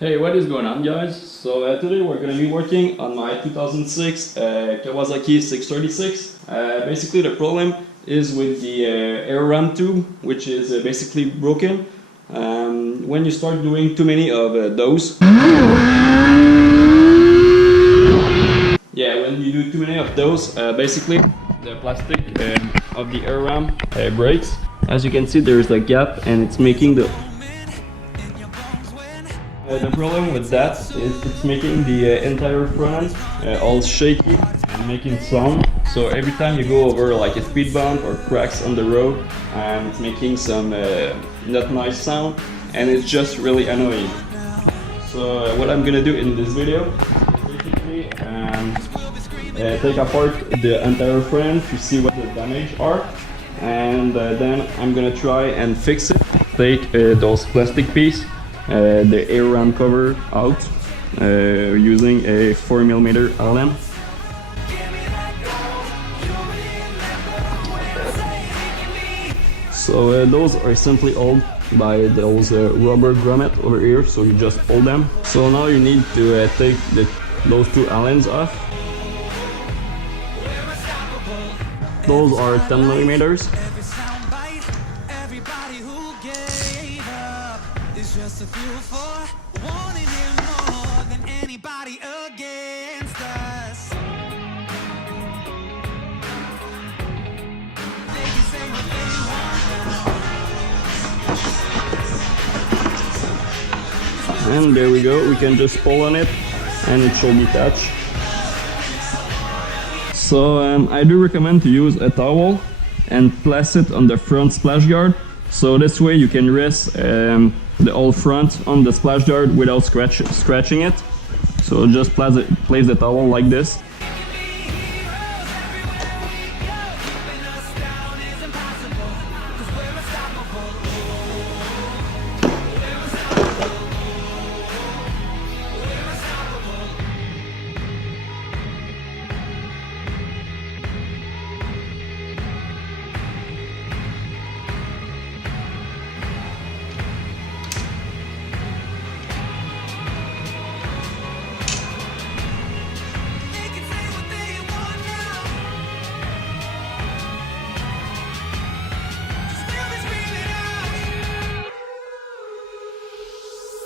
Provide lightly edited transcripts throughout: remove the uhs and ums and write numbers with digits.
Hey, what is going on, guys? So today we're going to be working on my 2006 Kawasaki 636. Basically the problem is with the air ram tube, which is basically broken. When you start doing too many of those, yeah, when you do too many of those, basically the plastic of the air ram breaks. As you can see, there's a gap and it's making the problem with that is it's making the entire front all shaky and making sound. So every time you go over like a speed bump or cracks on the road, it's making some not nice sound, and it's just really annoying. So what I'm gonna do in this video is basically take apart the entire front to see what the damage are, and then I'm gonna try and fix it. Take those plastic pieces, the air ram cover out using a 4mm Allen. So those are simply held by those rubber grommet over here, so you just hold them. So now you need to take those two Allens off. Those are 10mm. Just a fuel for wanting him more than anybody against us. They can say what they want. And there we go, we can just pull on it and it should detach. So I do recommend to use a towel and place it on the front splash guard, so this way you can rest the whole front on the splash guard without scratching it. So just place the towel like this.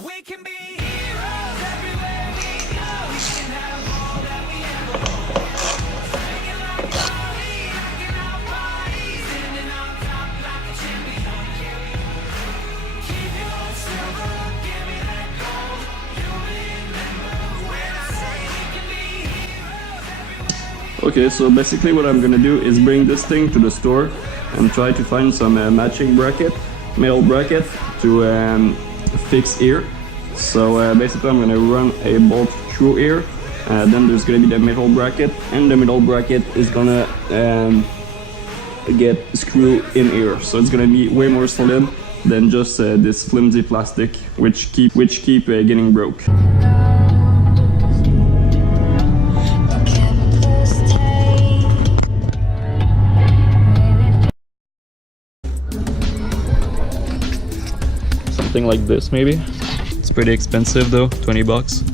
We can be heroes everywhere we go. We can have all that we ever want. Singing like Molly, rocking our bodies, standing on top like a champion. Keep your silver, give me that gold. You remember when I say we can be heroes everywhere. Okay, so basically what I'm gonna do is bring this thing to the store and try to find some matching metal bracket to fix here. So basically I'm gonna run a bolt through here, then there's gonna be the metal bracket, and the metal bracket is gonna get screwed in here, so it's gonna be way more solid than just this flimsy plastic which keep getting broke. Something like this maybe. It's pretty expensive though, 20 bucks.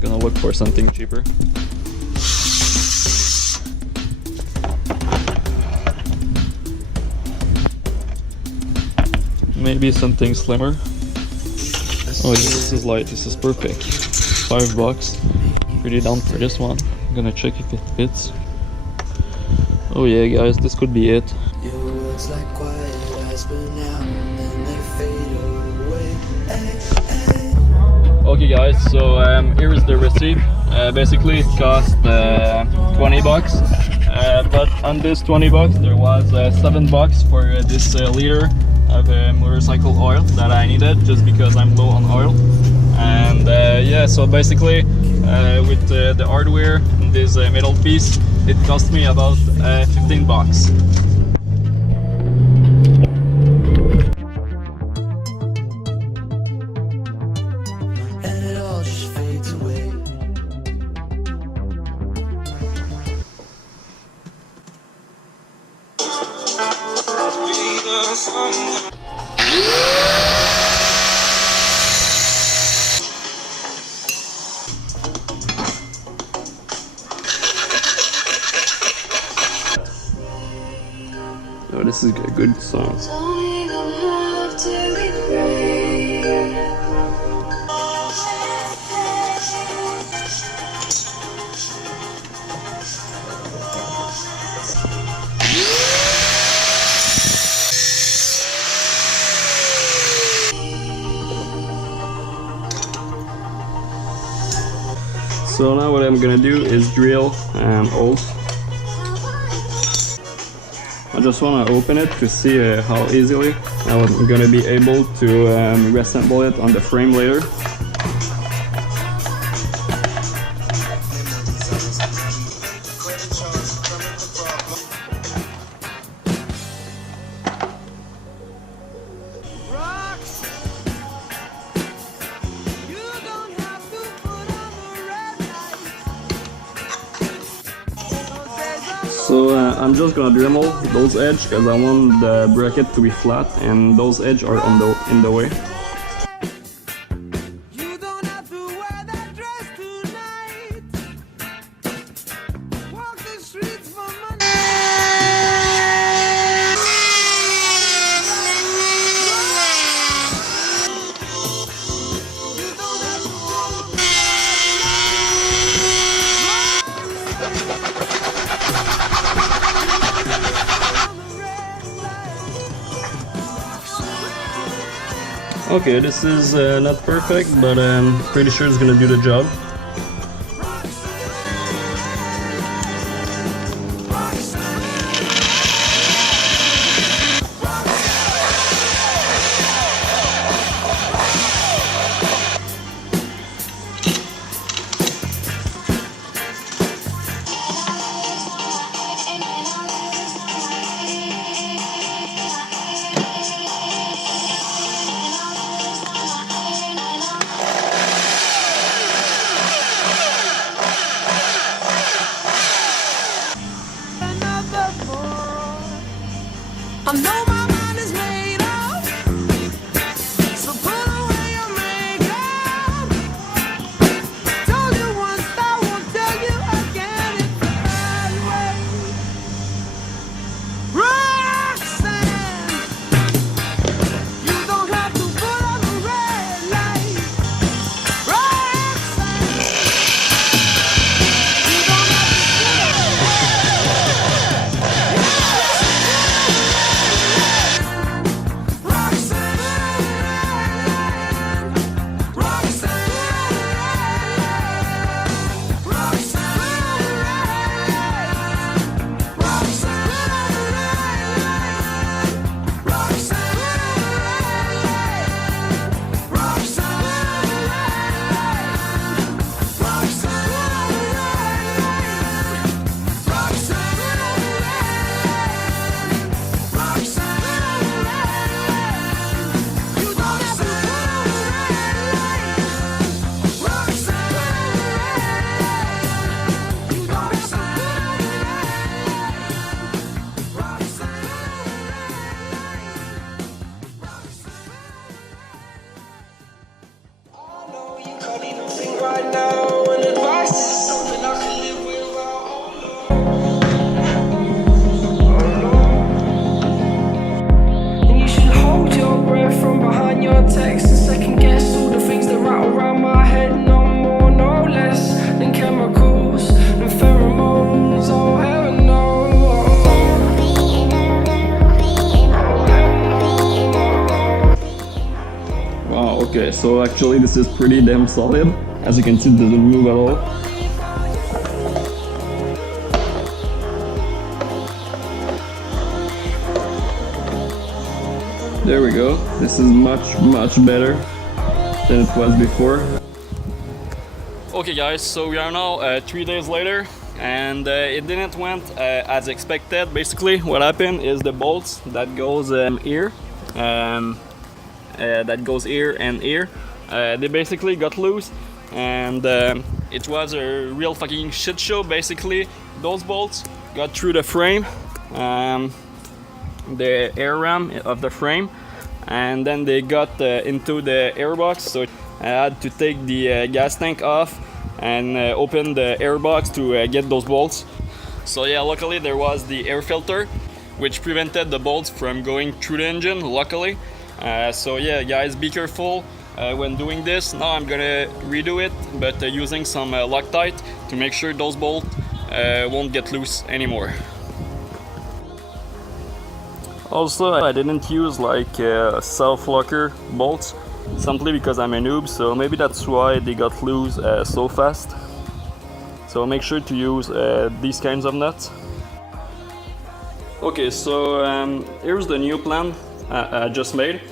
Gonna look for something cheaper. Maybe something slimmer. Oh, this is perfect. 5 bucks. Pretty down for this one. I'm gonna check if it fits. Oh yeah, guys, this could be it. Your words like quiet eyes, but now and they fade away. Okay guys, so here is the receipt. Basically it cost 20 bucks, but on this 20 bucks there was 7 bucks for this liter of motorcycle oil that I needed just because I'm low on oil. And yeah, so basically with the hardware and this metal piece, it cost me about 15 bucks. And it all just fades away. Oh, this is a good song. Don't even have to be brave. So now what I'm gonna do is drill holes. I just want to open it to see how easily I'm gonna be able to reassemble it on the frame later. So I'm just gonna Dremel those edges because I want the bracket to be flat and those edges are in the way. You don't have to wear that dress tonight. Walk the streets for money. You don't have to walk. Okay, this is not perfect, but I'm pretty sure it's gonna do the job. I know my mind is made up, so put away your makeup. Told you once, I won't tell you again. It's the bad way. Roxanne, you don't have to put on the red light. Roxanne, you don't have to right now, and advice is something I can live without. And you should hold your breath from behind your text and second guess all the things that rattle around my head. No more, no less than chemicals and pheromones. Oh, heaven no. Wow, okay, so actually this is pretty damn solid. As you can see, it doesn't move at all. There we go. This is much better than it was before. Okay guys, so we are now 3 days later and it didn't went as expected. Basically what happened is the bolts that goes here that goes here and here, they basically got loose. And it was a real fucking shit show. Basically those bolts got through the frame, the air ram of the frame, and then they got into the airbox, so I had to take the gas tank off and open the airbox to get those bolts. So yeah, luckily there was the air filter, which prevented the bolts from going through the engine, luckily. So yeah, guys, be careful when doing this. Now I'm gonna redo it, but using some Loctite to make sure those bolts won't get loose anymore. Also, I didn't use like self-locker bolts, simply because I'm a noob, so maybe that's why they got loose so fast. So make sure to use these kinds of nuts. Okay, so here's the new plan I just made.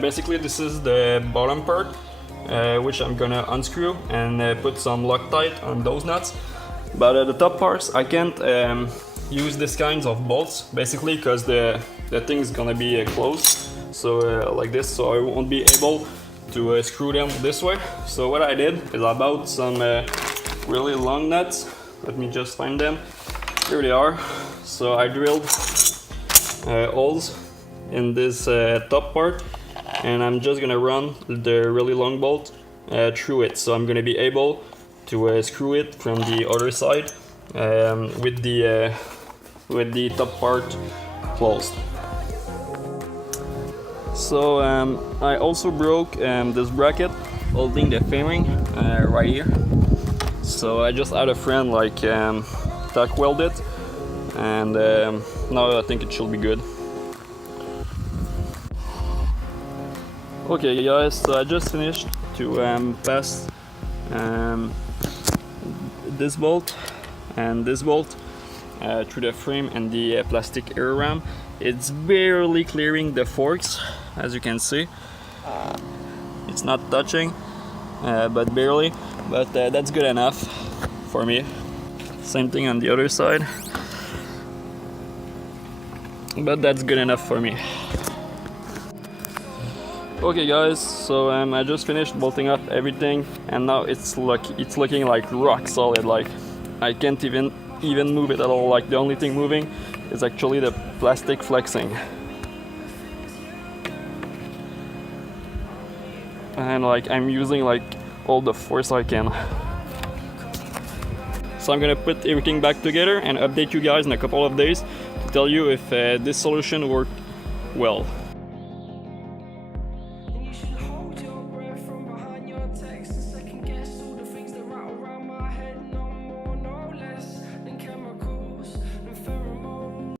Basically, this is the bottom part, which I'm gonna unscrew and put some Loctite on those nuts. But the top parts, I can't use this kinds of bolts, basically because the thing is gonna be closed, so like this, so I won't be able to screw them this way. So what I did is I bought some really long nuts. Let me just find them. Here they are. So I drilled holes in this top part, and I'm just gonna run the really long bolt through it. So I'm gonna be able to screw it from the other side with the top part closed. So I also broke this bracket holding the fairing right here. So I just had a friend like tack weld it, and now I think it should be good. Okay guys, so I just finished to pass this bolt and this bolt through the frame and the plastic air ram. It's barely clearing the forks, as you can see. It's not touching, but barely, but that's good enough for me. Same thing on the other side, but that's good enough for me. Okay guys, so I just finished bolting up everything, and now it's looking like rock solid. Like I can't even move it at all. Like the only thing moving is actually the plastic flexing. And like I'm using like all the force I can. So I'm gonna put everything back together and update you guys in a couple of days to tell you if this solution worked well.